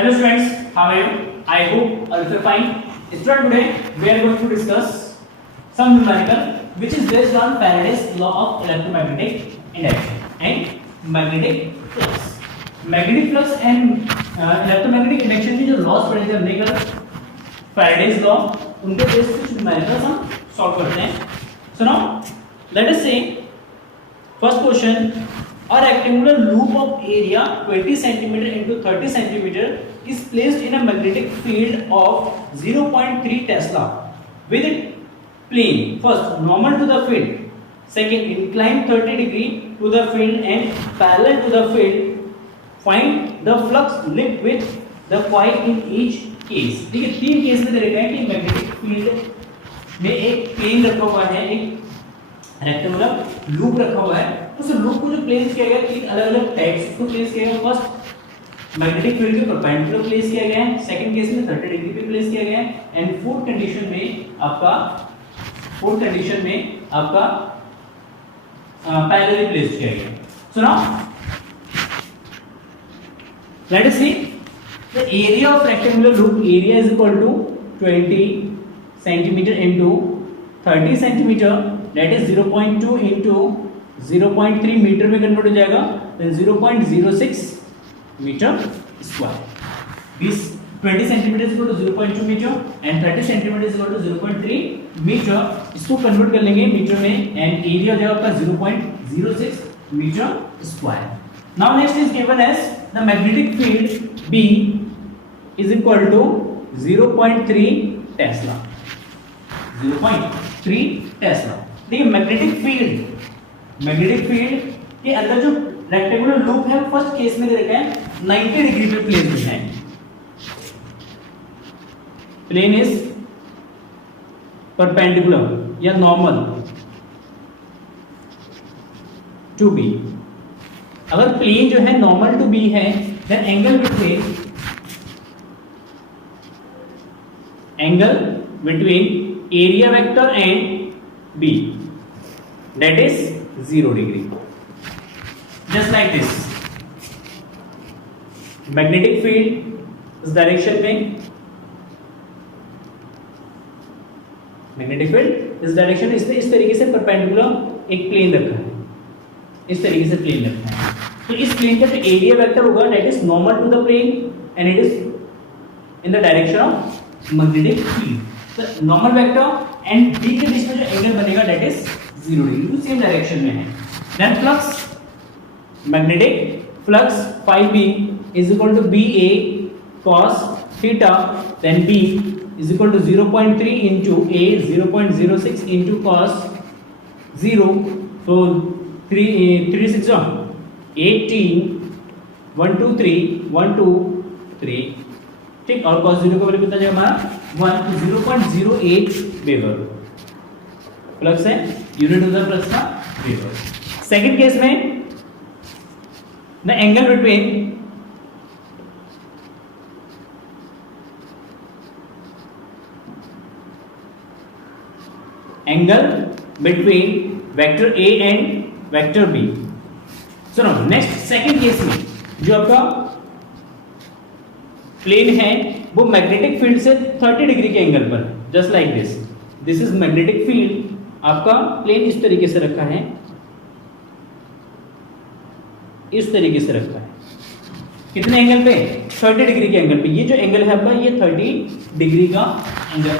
Hello students, how are you? I hope all are fine. Student, today we are going to discuss some numerical which is based on Faraday's law of electromagnetic induction and magnetic flux. Magnetic flux and electromagnetic induction की जो loss पढ़े थे हमने कल Faraday's law, उनके base पे कुछ numerical हम सॉल्व करते हैं. So now let us say first question. A rectangular loop of area 20 cm into 30 cm is placed in a magnetic field of 0.3 Tesla with plane first normal to the field, second inclined 30 degree to the field and parallel to the field. Find the flux linked with the coil in each case. ठीक है, तीन case में दे रखा है कि magnetic field में एक प्लेन रखा हुआ है, एक रेक्टेंगुलर लूप रखा हुआ है. उस लूप को जो प्लेस किया गया तीन अलग अलग टाइप्स को प्लेस किया गया. फर्स्ट मैग्नेटिक फील्ड के परपेंडिकुलर प्लेस किया गया है, सेकंड केस में 30 डिग्री पे प्लेस किया गया है एंड फोर्थ कंडीशन में आपका पैरेलली प्लेस किया गया. So now let us see the area of rectangular loop. Area is equal to 20 centimetre into 30 centimetre, that is 0.2 into 0.3 metre में कन्वर्ट हो जाएगा, then 0.06 metre square. 20 centimetre is equal to 0.2 metre and 30 centimetre is equal to 0.3 metre. इसको convert कर लेंगे metre में and area हो जाएगा आपका 0.06 metre square. Now next is given as the magnetic field B is equal to 0.3 tesla. 0.3 tesla. देखिए magnetic field के अंदर जो रेक्टेंगुलर लूप है फर्स्ट केस में दे रखा है 90 डिग्री पे प्लेस है. प्लेन इज परपेंडिकुलर या नॉर्मल टू बी. अगर प्लेन जो है नॉर्मल टू बी है then angle between area vector and B that is 0 degree. Just like this, magnetic field इस डायरेक्शन में, मैग्नेटिक फील्ड इस डायरेक्शन में इसने इस तरीके से परपेंडिकुलर एक प्लेन रखा है, इस तरीके से प्लेन रखा है. तो इस प्लेन का जो एरिया वेक्टर होगा that is normal to the plane and it is in the direction of magnetic field. तो नॉर्मल वेक्टर एंड बी के बीच में जो एंगल बनेगा दैट इज 0 डिग्री, तो सेम डायरेक्शन में है. Then flux, magnetic flux phi b is equal to BA cos theta, then B is equal to 0.3 into A 0.06 into cos 0. So 3 6 18 1 2 3 1 2 3. ठीक, और cos 0 का वैल्यू कितना जाएगा हमारा 1 to 0.08 वेबर. फ्लक्स है, यूनिट ऑफ द फ्लक्स का weber. Second case में the angle between vector A and vector B. सुनो नेक्स्ट सेकंड केस में जो आपका प्लेन है वो मैग्नेटिक फील्ड से 30 डिग्री के एंगल पर, just like this is magnetic field. आपका प्लेन इस तरीके से रखा है, इस तरीके से रखा है. कितने एंगल पे? 30 डिग्री के एंगल पे. ये जो एंगल है आपका ये 30 डिग्री का एंगल,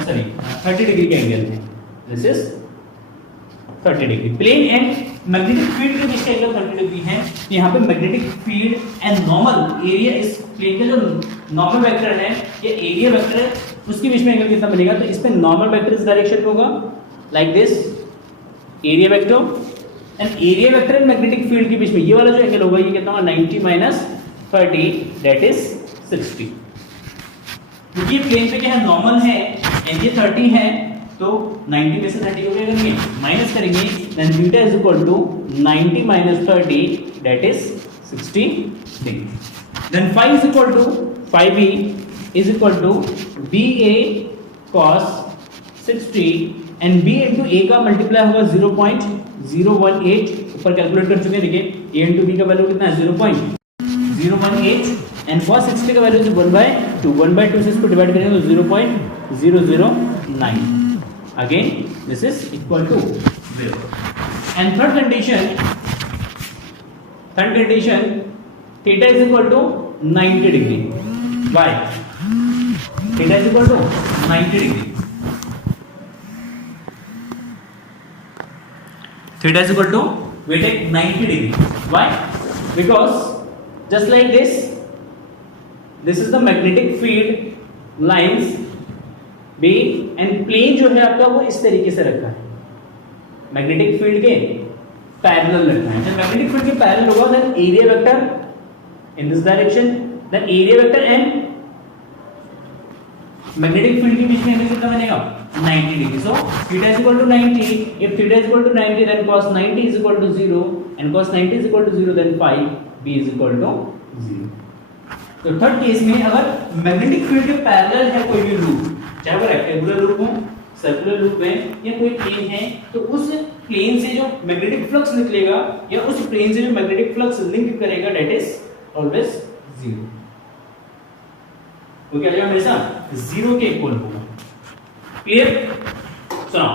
30 डिग्री का एंगल है. This is 30 degree. Plane and magnetic field के बीच का एंगल 30 डिग्री है. यहाँ पे magnetic field and normal area, इस प्लेन का जो नॉर्मल वेक्टर है ये एरिया वेक्टर है, उसके बीच में एंगल कितना बनेगा? तो इस पे नॉर्मल वेक्टर इस डायरेक्शन में होगा like this, area vector and area vector and magnetic field के बीच में ये वाला जो एंगल होगा ये कितना होगा 90 माइनस 30 दैट इज 60. क्योंकि प्लेन पे क्या है नॉर्मल है एंड ये 30 है तो 90 में से 30 को क्या करेंगे माइनस करेंगे, then beta is equal to 90 minus 30 that is 60 degree. Then phi is equal to phi b is equal to BA cos 60 and B into A का मल्टीप्लाई होगा 0.018. ऊपर कैलकुलेट कर चुके हैं, देखिए A इंटू B का value कितना है 0.018 एंड cos 60 का वैल्यू 1/2, 1/2 से इसको डिवाइड करेंगे तो 0.009, again this is equal to 0. And third condition theta is equal to 90 degree. Why? Theta is equal to 90 degree. Theta is equal to, we take 90 degree. Why? Because just like this is the magnetic field lines B, and plane जो है आपका वो इस तरीके से रखा है, magnetic field के पैरेलल रखा है. जब मैग्नेटिक फील्ड के पैरेलल होगा then area vector in this direction, then area vector and magnetic field के बीच में एंगल कितना बनेगा 90 degree. So theta is equal to 90. If theta is equal to 90 then cos 90 is equal to 0 and cos 90 is equal to 0 then phi b is equal to 0. तो third case में अगर magnetic field के parallel है कोई भी loop, चाहे वो rectangular loop हो, सर्कुलर लूप है या कोई प्लेन है, तो उस प्लेन से जो मैग्नेटिक फ्लक्स निकलेगा या उस प्लेन से जो मैग्नेटिक फ्लक्स लिंक करेगा दैट इज ऑलवेज 0. वो क्या जाएगा हमेशा 0 के इक्वल होगा. क्लियर? सुनो,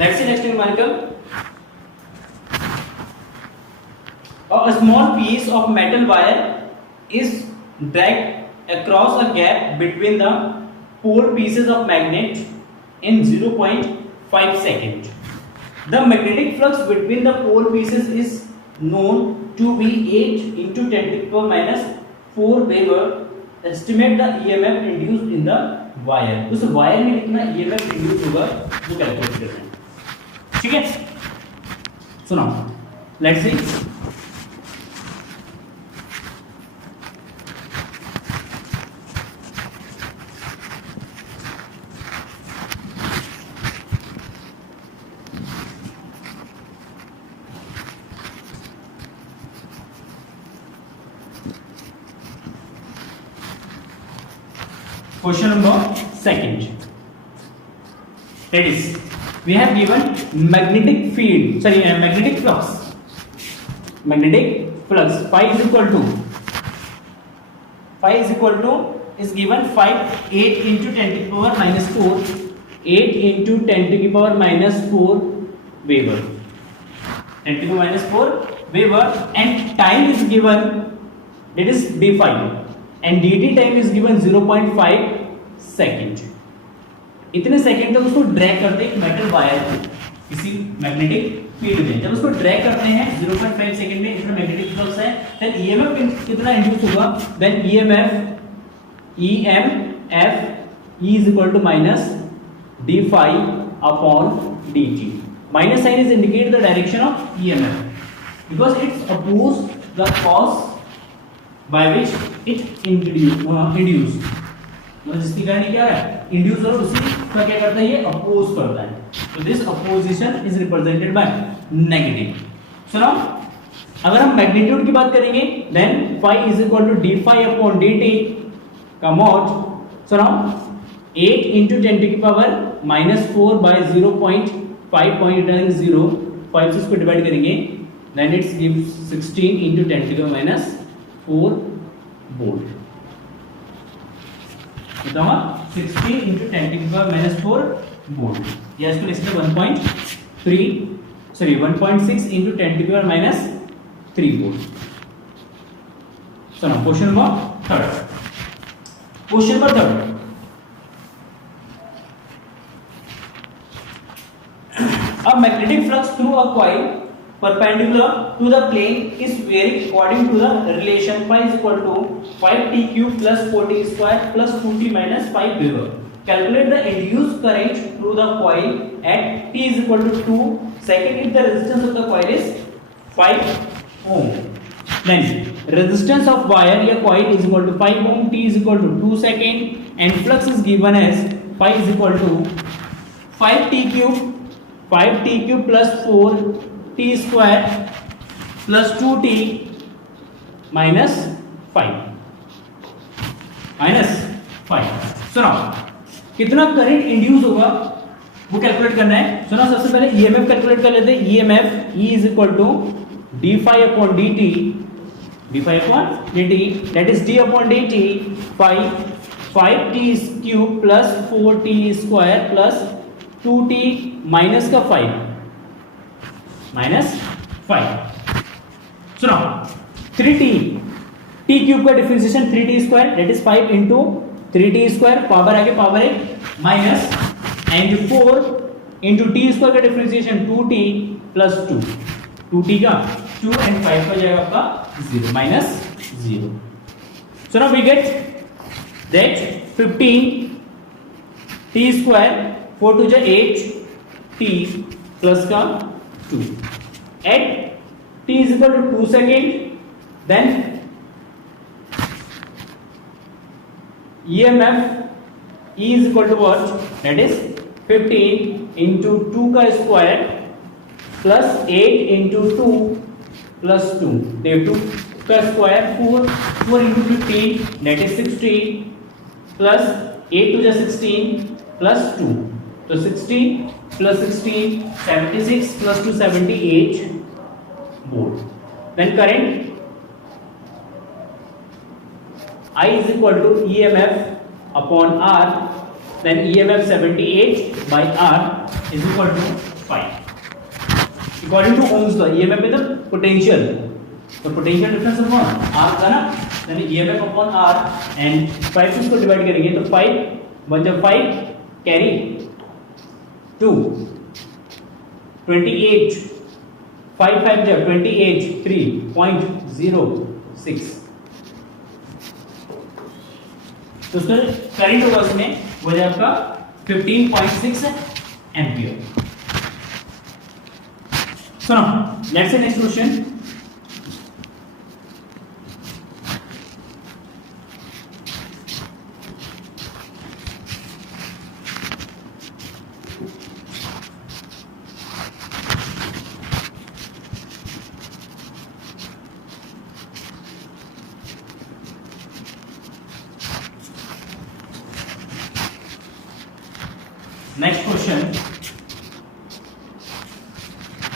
let's see next numerical. A small piece of metal wire is dragged across a gap between the pole pieces of magnet in 0.5 seconds. The magnetic flux between the pole pieces is known to be 8 into 10 to the power minus 4 Weber. Estimate the EMF induced in the wire. उस wire में कितना EMF induce होगा वो calculate करते हैं. ठीक है, सुनो, let's see. Question number second. That is, we have given magnetic field, magnetic flux. Magnetic flux phi is equal to is given 8 into 10 to the power minus 4, 8 into 10 to the power minus 4 Weber. 10 to the power minus 4 Weber, and time is given, that is d5. and dt time is given 0.5 second. इतने second तक उसको drag करते हैं metal wire को किसी magnetic field में. जब उसको ड्रैग करते हैं 0.5 सेकंड में, इसमें मैग्नेटिक फ्लक्स है, देन ईएमएफ कितना इंड्यूस होगा, then EMF E is equal to minus d phi upon dt. Minus sign is indicate the direction of EMF because it's oppose the cause by which it induce. मतलब जिसकी करनी क्या है, induce, और उसी का क्या करता है, ये अपोज करता है. तो this opposition is represented by negative. So now अगर हम मैग्नीट्यूड की बात करेंगे then phi is equal to d phi upon dt का mod. So now 8 into 10 to the power minus 4 by 0.5 से इसको डिवाइड करेंगे then it's gives 16 into 10 to the power minus 4 volt. बताओ 16 into 10 to the power minus 4 volt. या इसको लिख सकते हैं 1.6 into 10 to the power minus 3 volt. So now question number third. A magnetic flux through a coil perpendicular to the plane is varying according to the relation phi is equal to 5t cube plus 4t square plus 2t minus 5 Weber. Calculate the induced current through the coil at t is equal to 2 second if the resistance of the coil is 5 ohm. Then resistance of wire या coil is equal to 5 ohm, t is equal to 2 second, and flux is given as phi is equal to 5t cube plus 4t square plus 2t minus 5. सुनो कितना current induce होगा वो calculate करना है. सुनो सबसे पहले ईएमएफ कैलकुलेट कर लेते हैं. EMF E is equal to d phi upon dt dy upon dt, that is d upon dt 5t cube plus 4t square plus 2t minus का 5 so now 3t t cube का differentiation 3t square that is 5 into 3t square power आगे power 1 minus and 4 into t square का differentiation 2t plus 2 2t का 2 and 5 का जाएगा आपका 0 minus 0 so now we get that 15 t square 4 to 8 t plus का 2 at t is equal to 2 second then EMF E is equal to what, that is 15 into 2 का square plus 8 into 2 plus 2 2 का square 4 into 15 that is 60 plus 8 to the 16 plus 2 so 16 plus 16 76 plus 2 78 volt then current I is equal to EMF upon R then EMF 78 by R is equal to 5 according to Ohm's law EMF is the potential so potential difference upon R का ना then EMF upon R and 5 इसको divide करेंगे तो 5 1 जब 5 carry 2 28 5 5 जब 28 3.06 तो उसका current होगा उसमें वो जाए आपका 15.6 ampere so now let's say next question Next question.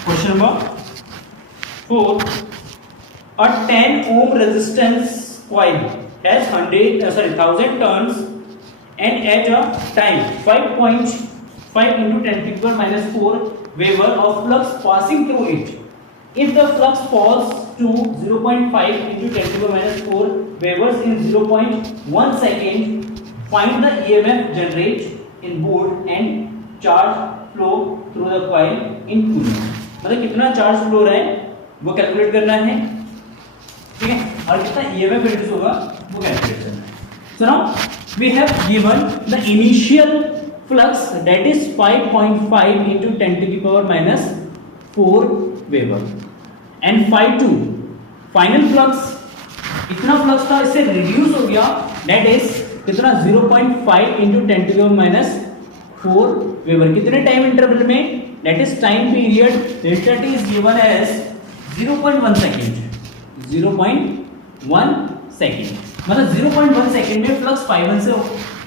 Question number 4. A 10 ohm resistance coil has 1000 turns and at a time 5.5 into 10 to the power minus 4 Weber of flux passing through it. If the flux falls to 0.5 into 10 to the power minus 4 Webers in 0.1 second, find the EMF generated in board and charge flow through the coil in coulomb मतलब कितना charge flow हो रहा है वो calculate करना है ठीक है और कितना ईएमएफ प्रोड्यूस होगा वो कैलकुलेट करना है so now we have given the initial flux that is 5.5 into 10 to the power minus 4 weber and phi2 final flux इतना फ्लक्स था इससे रिड्यूस हो गया दैट इज कितना 0.5 into 10 to the power minus 4 weber कितने time interval में that is time period delta T is given as 0.1 second 0.1 second मतलब 0.1 second में फ्लक्स phi1 से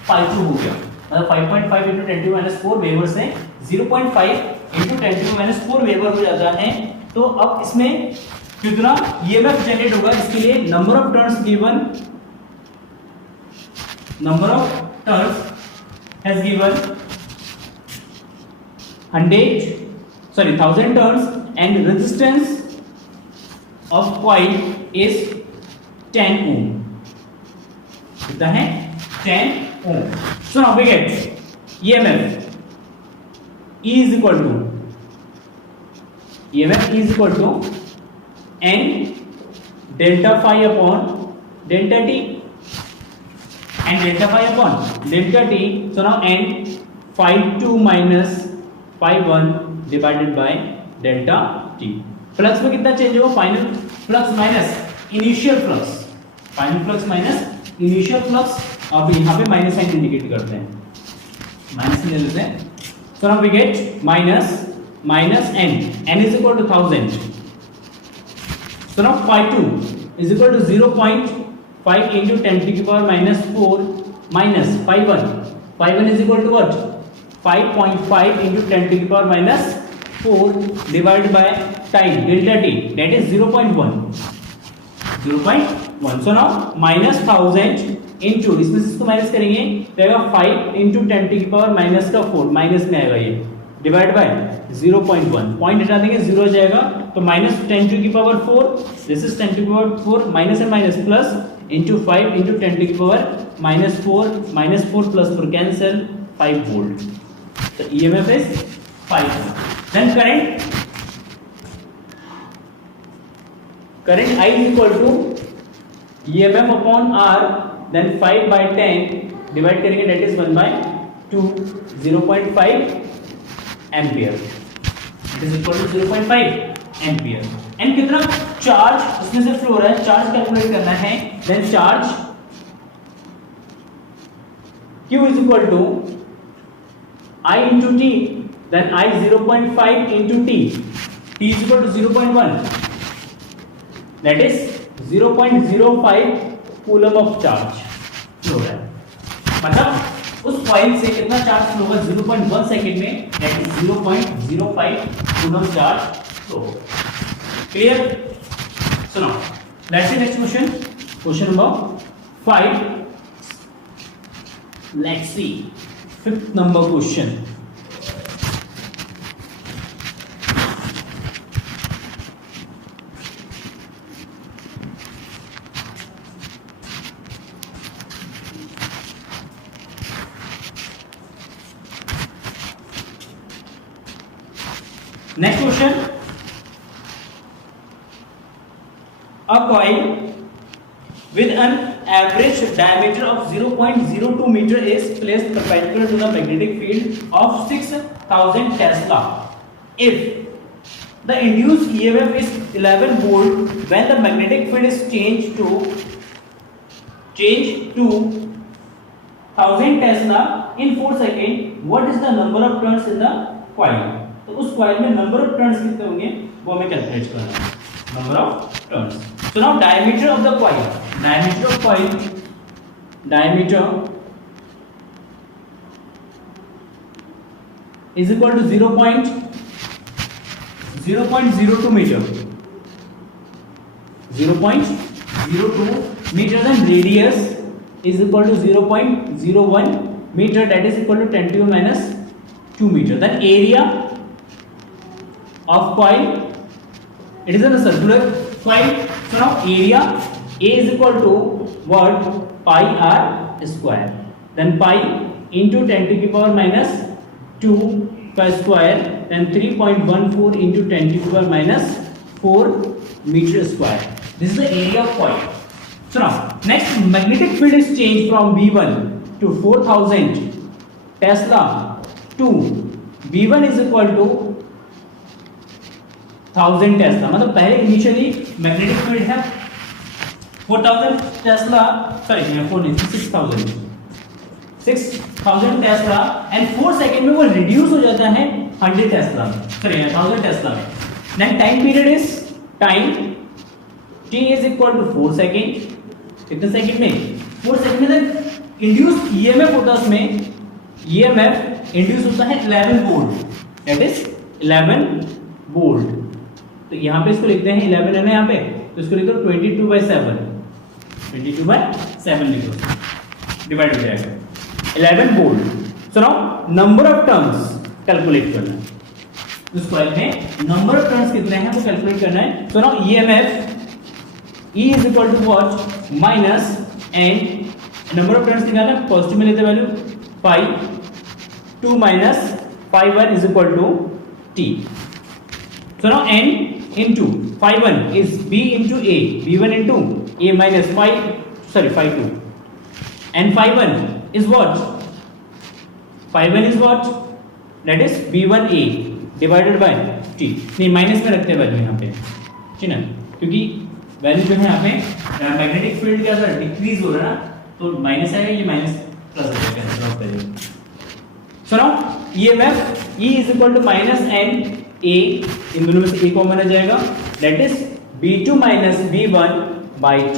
phi2 हो गया मतलब 5.5 into 10 to the minus 4 weber से 0.5 into 10 to the minus 4 weber हो जाता है तो अब इसमें कितना ईएमएफ जनरेट होगा इसके लिए number of turns given number of turns has given 1000 turns and resistance of coil is 10 ohm कितना है 10 ohm so now we get EMF E is equal to N delta phi upon delta t and delta phi upon delta t so now n phi2 minus phi1 divided by delta t flux में कितना change होगा final flux minus initial flux final flux minus initial flux अब यहां पे minus sign indicate करते हैं minus ले लेते हैं so now we get minus n is equal to 1000 so now phi2 is equal to 0.5 into 10 to the power minus 4 minus phi1 is equal to what 5.5 into 10 to the power minus 4 divided by time delta t that is 0.1 0.1. So now minus 1000 into, इसमें से इसको minus करेंगे तो आएगा 5 into 10 to की power minus का 4, minus में आएगा ये, डिवाइड बाय 0.1, पॉइंट हटा देंगे 0 हो जाएगा, तो माइनस 10 टू की पावर 4, दिस इज 10 टू की power 4, minus and minus plus into 5 into 10 to की power minus 4 plus 4 cancel, 5 volt. तो EMF is 5 volt. Then current I is equal to EMF upon R, then 5 by 10 divide करेंगे, that is 1 by 2, 0.5 ampere. It is equal to 0.5 ampere. And कितना charge उसमें से flow हो रहा है, charge calculate करना है. Then charge Q is equal to I into T, then I 0.5 into T, T is equal to 0.1, that is 0.05 coulomb of charge flow हो रहा है. मतलब उस कॉइल से कितना चार्ज फ्लो होगा 0.1 सेकंड में, that is 0.05 coulomb charge flow. Clear? So now let's see next question, question number 5. Let's C fifth number question. Next question. A coil with an average diameter of 0.02 meter is placed perpendicular to the magnetic field of 6000 Tesla. If the induced EMF is 11 volt when the magnetic field is changed to 1000 Tesla in 4 seconds, what is the number of turns in the coil? तो उस coil में number of turns कितने होंगे वो हमें calculate करना है, number of turns. So now diameter of the coil, diameter of coil, diameter is equal to 0.02 metre, 0.02 metre, and radius is equal to 0.01 metre, that is equal to 10 to minus 2 meter. Then area of coil, it is a circular coil. So now area A is equal to what? Pi r square. Then pi into 10 to the power minus 2 का square, then 3.14 into 10 to the power minus 4 meter square. This is the area of coil. So now next, magnetic field is changed from V1 to 4000 Tesla to V1 is equal to 1000 tesla. मतलब पहले initially magnetic field है 4000 tesla, sorry 6000 tesla, and 4 second में वो reduce हो जाता है 100 tesla में, sorry 1000 tesla में. Then time period is time t is equal to 4 second. कितने सेकंड में? 4 सेकंड में. इंड्यूस्ड ईएमएफ होता है उसमें, ईएमएफ इंड्यूस होता है 11 वोल्ट, दैट इज 11 वोल्ट. तो यहाँ पे इसको लिखते हैं 11 है ना यहाँ पे, तो इसको लिखो 22/7, 22/7 लिखो, डिवाइड हो जाएगा 11 volt. So now number of turns calculate करना है, उस कॉइल में नंबर ऑफ टर्न्स कितने हैं वो कैलकुलेट करना है. So now EMF E is equal to what? Minus and number of turns निकालना है, पॉजिटिव में लेते value 5, 2 minus 5 is equal to T. So now N into 5 is B into A, B1 into A minus 5 2, and 5 is what? 5 is what? That is B1A divided by T. नहीं minus में रखते हैं value यहाँ पे, ठीक है, क्योंकि value जो है यहाँ पे मैग्नेटिक फील्ड क्या है, डिक्रीज हो रहा है ना, तो माइनस आएगा, ये माइनस प्लस हो जाएगा. सो now EMF E is equal to minus N A, इन दोनों में से एक कॉमन आ जाएगा, that is B2 minus B1 by T,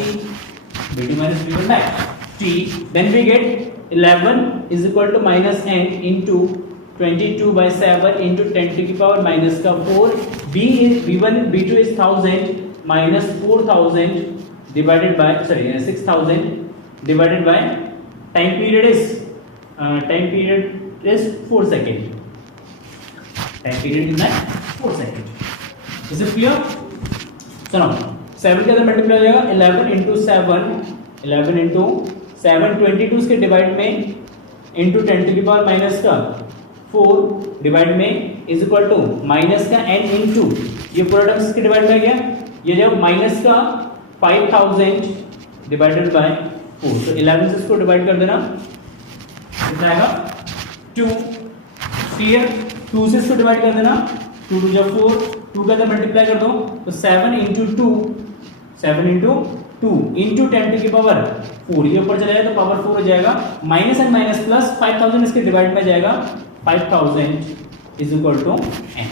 B2 minus B1 by T. Then we get 11 is equal to minus N into 22/7 into 10 to the power minus का 4. B is B1 B2 is 1000 minus 4000 divided by, sorry, 6000 divided by time period is 4 second. Time period is that 4 second. Is it clear? So now 7 के अंदर multiply हो जाएगा 11 into 7 22 इसके divide में into 10 to the power minus का 4 divide में is equal to minus का n into ये पूरा टर्म इसके डिवाइड में गया, ये जब माइनस का 5000 डिवाइडेड बाय 4, तो 11 से इसको डिवाइड कर देना, कितना आएगा 2, क्लियर। 2 से इसको डिवाइड कर देना, 2 2 जा 4, 2 के अंदर मल्टीप्लाई कर दो तो 7 into 2 into 10 to the power 4, ये ऊपर चला जाए तो पावर 4 हो जाएगा, माइनस एंड माइनस प्लस 5000 इसके डिवाइड में जाएगा, 5000 is equal to n,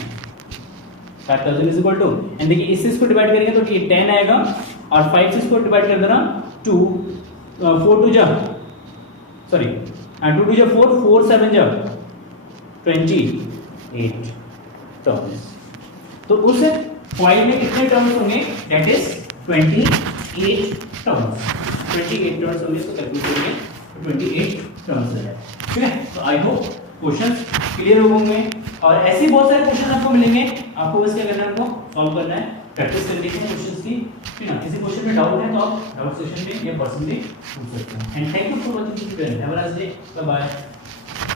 5000 is equal to n। देखिए इससे इसको डिवाइड करेंगे तो ये 10 आएगा और 5 से इसको डिवाइड कर देना 2 2 जा 4 4 7 जा 28 टर्म्स। तो उस कॉइल में कितने टर्म्स होंगे, दैट इज 28 टर्म्स। 28 टर्म्स होंगे, इसको कैलकुलेट करेंगे तो 28 टर्म्स है, ठीक है। तो आई होप क्वेश्चंस क्लियर होंगे और ऐसे बहुत सारे क्वेश्चन आपको मिलेंगे, आपको बस क्या करना है, आपको सॉल्व करना है, प्रैक्टिस करनी है क्वेश्चंस की, ठीक है ना। किसी क्वेश्चन में डाउट है तो आप डाउट सेशन में या पर्सनली पूछ सकते हैं। And thank you for watching this video, have a nice day, bye bye.